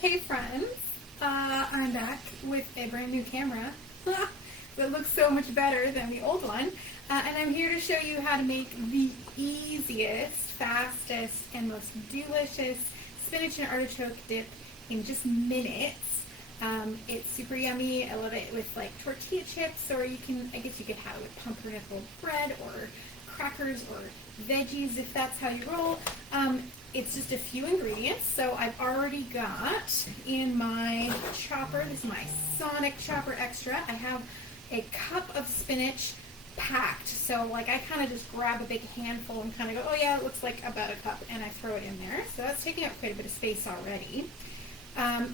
Hey friends, I'm back with a brand new camera that looks so much better than the old one, and I'm here to show you how to make the easiest, fastest, and most delicious spinach and artichoke dip in just minutes. It's super yummy. I love it with like tortilla chips, or I guess you could have it with pumpernickel bread or crackers or veggies if that's how you roll. It's just a few ingredients. So I've already got in my chopper, this is my Spinach Chopper Extra, I have a cup of spinach packed. So like I kind of just grab a big handful and kind of go, oh yeah, it looks like about a cup, and I throw it in there. So that's taking up quite a bit of space already.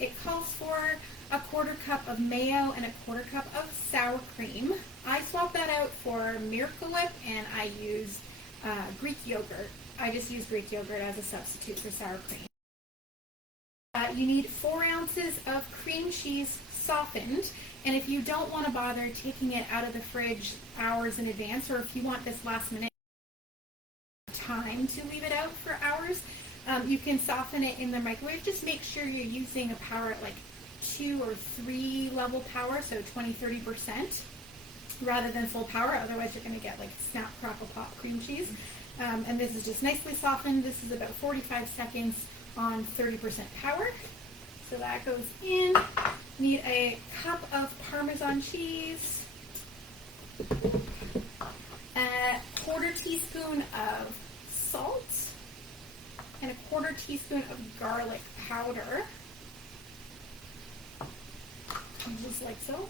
It calls for a 1/4 cup of mayo and a 1/4 cup of sour cream. I swapped that out for Miracle Whip, and I used Greek yogurt. I just use Greek yogurt as a substitute for sour cream. You need 4 ounces of cream cheese softened, and if you don't want to bother taking it out of the fridge hours in advance, or if you want this last minute time to leave it out for hours, you can soften it in the microwave. Just make sure you're using a power at like 2 or 3 level power, so 20-30%, rather than full power. Otherwise you're going to get like snap, crackle, pop cream cheese. And this is just nicely softened. This is about 45 seconds on 30% power. So that goes in. Need a cup of Parmesan cheese, a 1/4 teaspoon of salt, and a 1/4 teaspoon of garlic powder, just like so.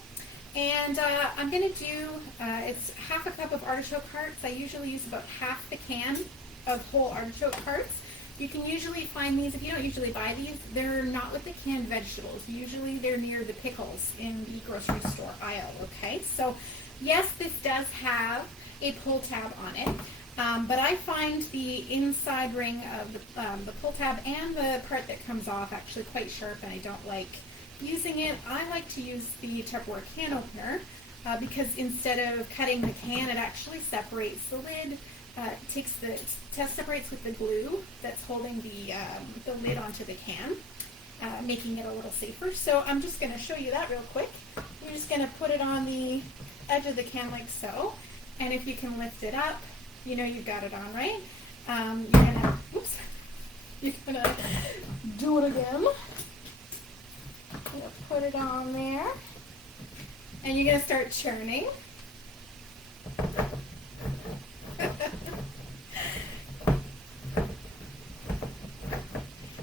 And I'm going to do, it's 1/2 cup of artichoke hearts. I usually use about half the can of whole artichoke hearts. You can usually find these, if you don't usually buy these, they're not with the canned vegetables. Usually they're near the pickles in the grocery store aisle, okay? So yes, this does have a pull tab on it, but I find the inside ring of the pull tab and the part that comes off actually quite sharp, and I don't like using it. I like to use the Tupperware Can Opener because instead of cutting the can, it actually separates the lid. Separates with the glue that's holding the lid onto the can, making it a little safer. So I'm just going to show you that real quick. You're just going to put it on the edge of the can like so, and if you can lift it up, you know you've got it on, right? You're gonna do it again. You're gonna put it on there, and you're gonna start churning.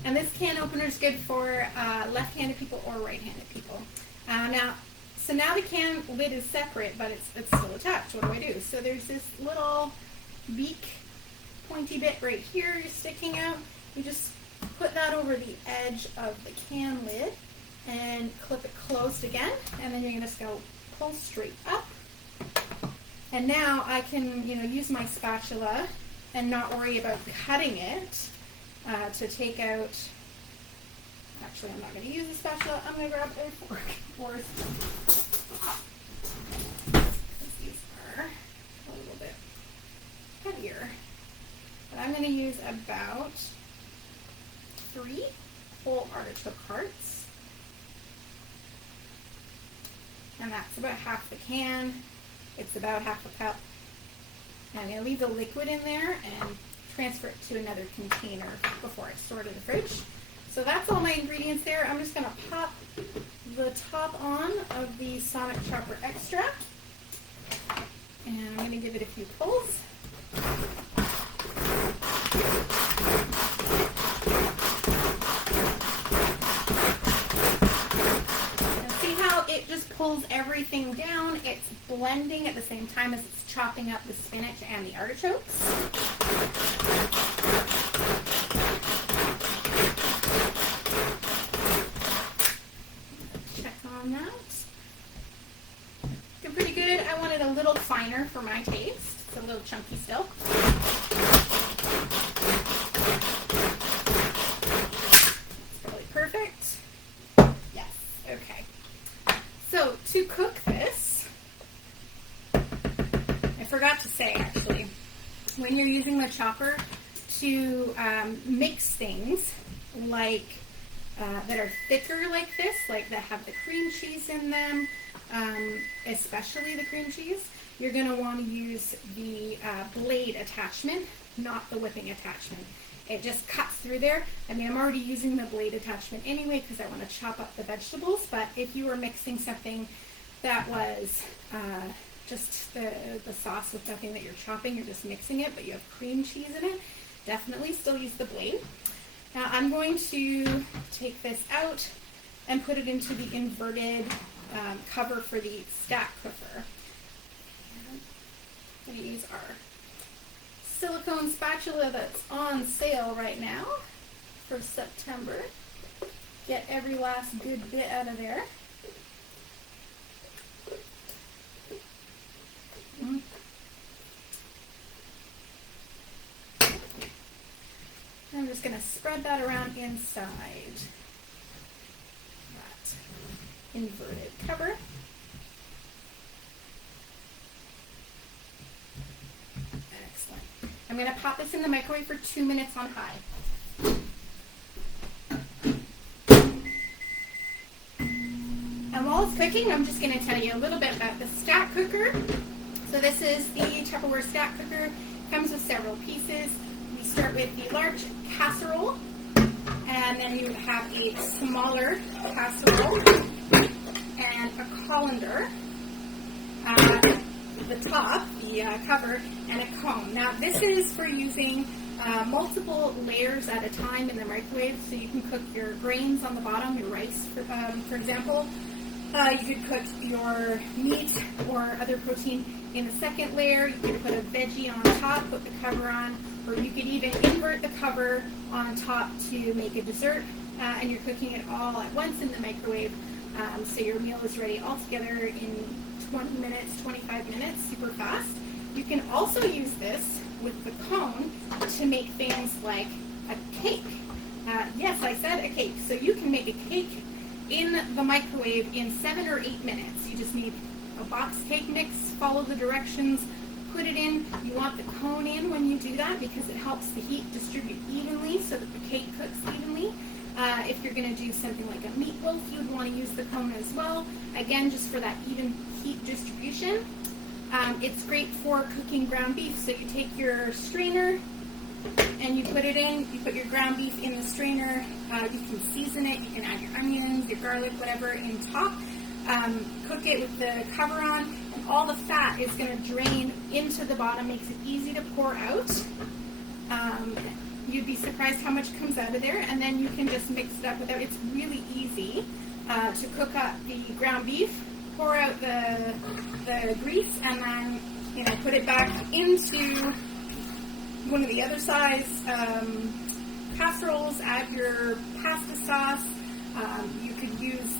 And this can opener is good for left-handed people or right-handed people. So now the can lid is separate, but it's still attached. What do? So there's this little beak, pointy bit right here you're sticking out. You just put that over the edge of the can lid and clip it closed again, and then you're going to just go pull straight up. And now I can, use my spatula and not worry about cutting it to take out. Actually, I'm not going to use a spatula. I'm going to grab a fork. These are a little bit heavier. But I'm going to use about 3 whole artichoke hearts. And that's about half the can. It's about 1/2 cup. And I'm going to leave the liquid in there and transfer it to another container before I store it in the fridge. So that's all my ingredients there. I'm just going to pop the top on of the Spinach Chopper Extra. And I'm going to give it a few pulls. It just pulls everything down. It's blending at the same time as it's chopping up the spinach and the artichokes. Check on that. Looking pretty good. I want it a little finer for my taste. It's a little chunky still. It's probably perfect. Yes. Okay. So to cook this, I forgot to say actually, when you're using the chopper to mix things like that are thicker like this, like that have the cream cheese in them, especially the cream cheese, you're going to want to use the blade attachment, not the whipping attachment. It just cuts through there. I mean, I'm already using the blade attachment anyway because I want to chop up the vegetables, but if you were mixing something that was just the sauce with nothing that you're chopping, you're just mixing it, but you have cream cheese in it, definitely still use the blade. Now I'm going to take this out and put it into the inverted cover for the stack cooker. I'm going to use our silicone spatula that's on sale right now for September. Get every last good bit out of there. I'm just going to spread that around inside that inverted cover. Excellent. I'm going to pop this in the microwave for 2 minutes on high. And while it's cooking, I'm just going to tell you a little bit about the stack cooker. So this is the Tupperware stack cooker. It comes with several pieces. We start with the large casserole, and then you have a smaller casserole and a colander, the top, the cover, and a cone. Now this is for using multiple layers at a time in the microwave, so you can cook your grains on the bottom, your rice, for example. You could cook your meat or other protein in the second layer. You could put a veggie on top, put the cover on, or you could even invert the cover on top to make a dessert, and you're cooking it all at once in the microwave, so your meal is ready all together in 20 minutes, 25 minutes, super fast. You can also use this with the cone to make things like a cake. Yes, I said a cake. So you can make a cake in the microwave in 7 or 8 minutes. You just need a box cake mix, follow the directions, put it in. You want the cone in when you do that because it helps the heat distribute evenly so that the cake cooks evenly. If you're going to do something like a meatloaf, you would want to use the cone as well. Again, just for that even heat distribution. It's great for cooking ground beef. So you take your strainer and you put it in. You put your ground beef in the strainer. You can season it. You can add your onions, your garlic, whatever in top. Cook it with the cover on, and all the fat is going to drain into the bottom, makes it easy to pour out. You'd be surprised how much comes out of there, and then you can just mix it up with it. It's really easy to cook up the ground beef, pour out the grease, and then put it back into one of the other size casseroles. Add your pasta sauce. You could use,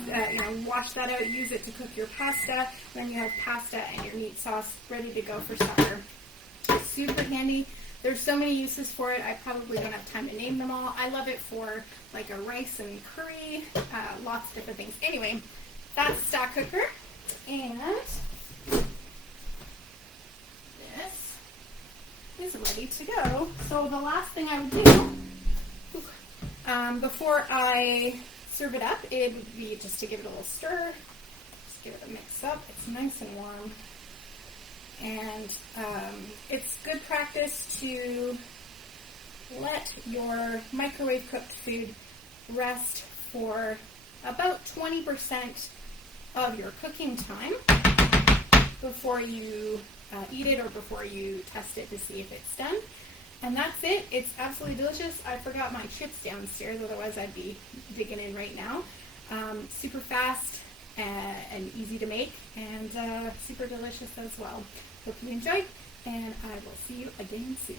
wash that out, use it to cook your pasta. Then you have pasta and your meat sauce ready to go for supper. It's super handy. There's so many uses for it. I probably don't have time to name them all. I love it for like a rice and curry, lots of different things. Anyway, that's the stack cooker. And this is ready to go. So the last thing I would do before I serve it up, it would be just to give it a little stir, just give it a mix up. It's nice and warm, and it's good practice to let your microwave cooked food rest for about 20% of your cooking time before you eat it or before you test it to see if it's done. And that's it. It's absolutely delicious. I forgot my chips downstairs, otherwise I'd be digging in right now. Super fast and easy to make, and super delicious as well. Hope you enjoyed, and I will see you again soon.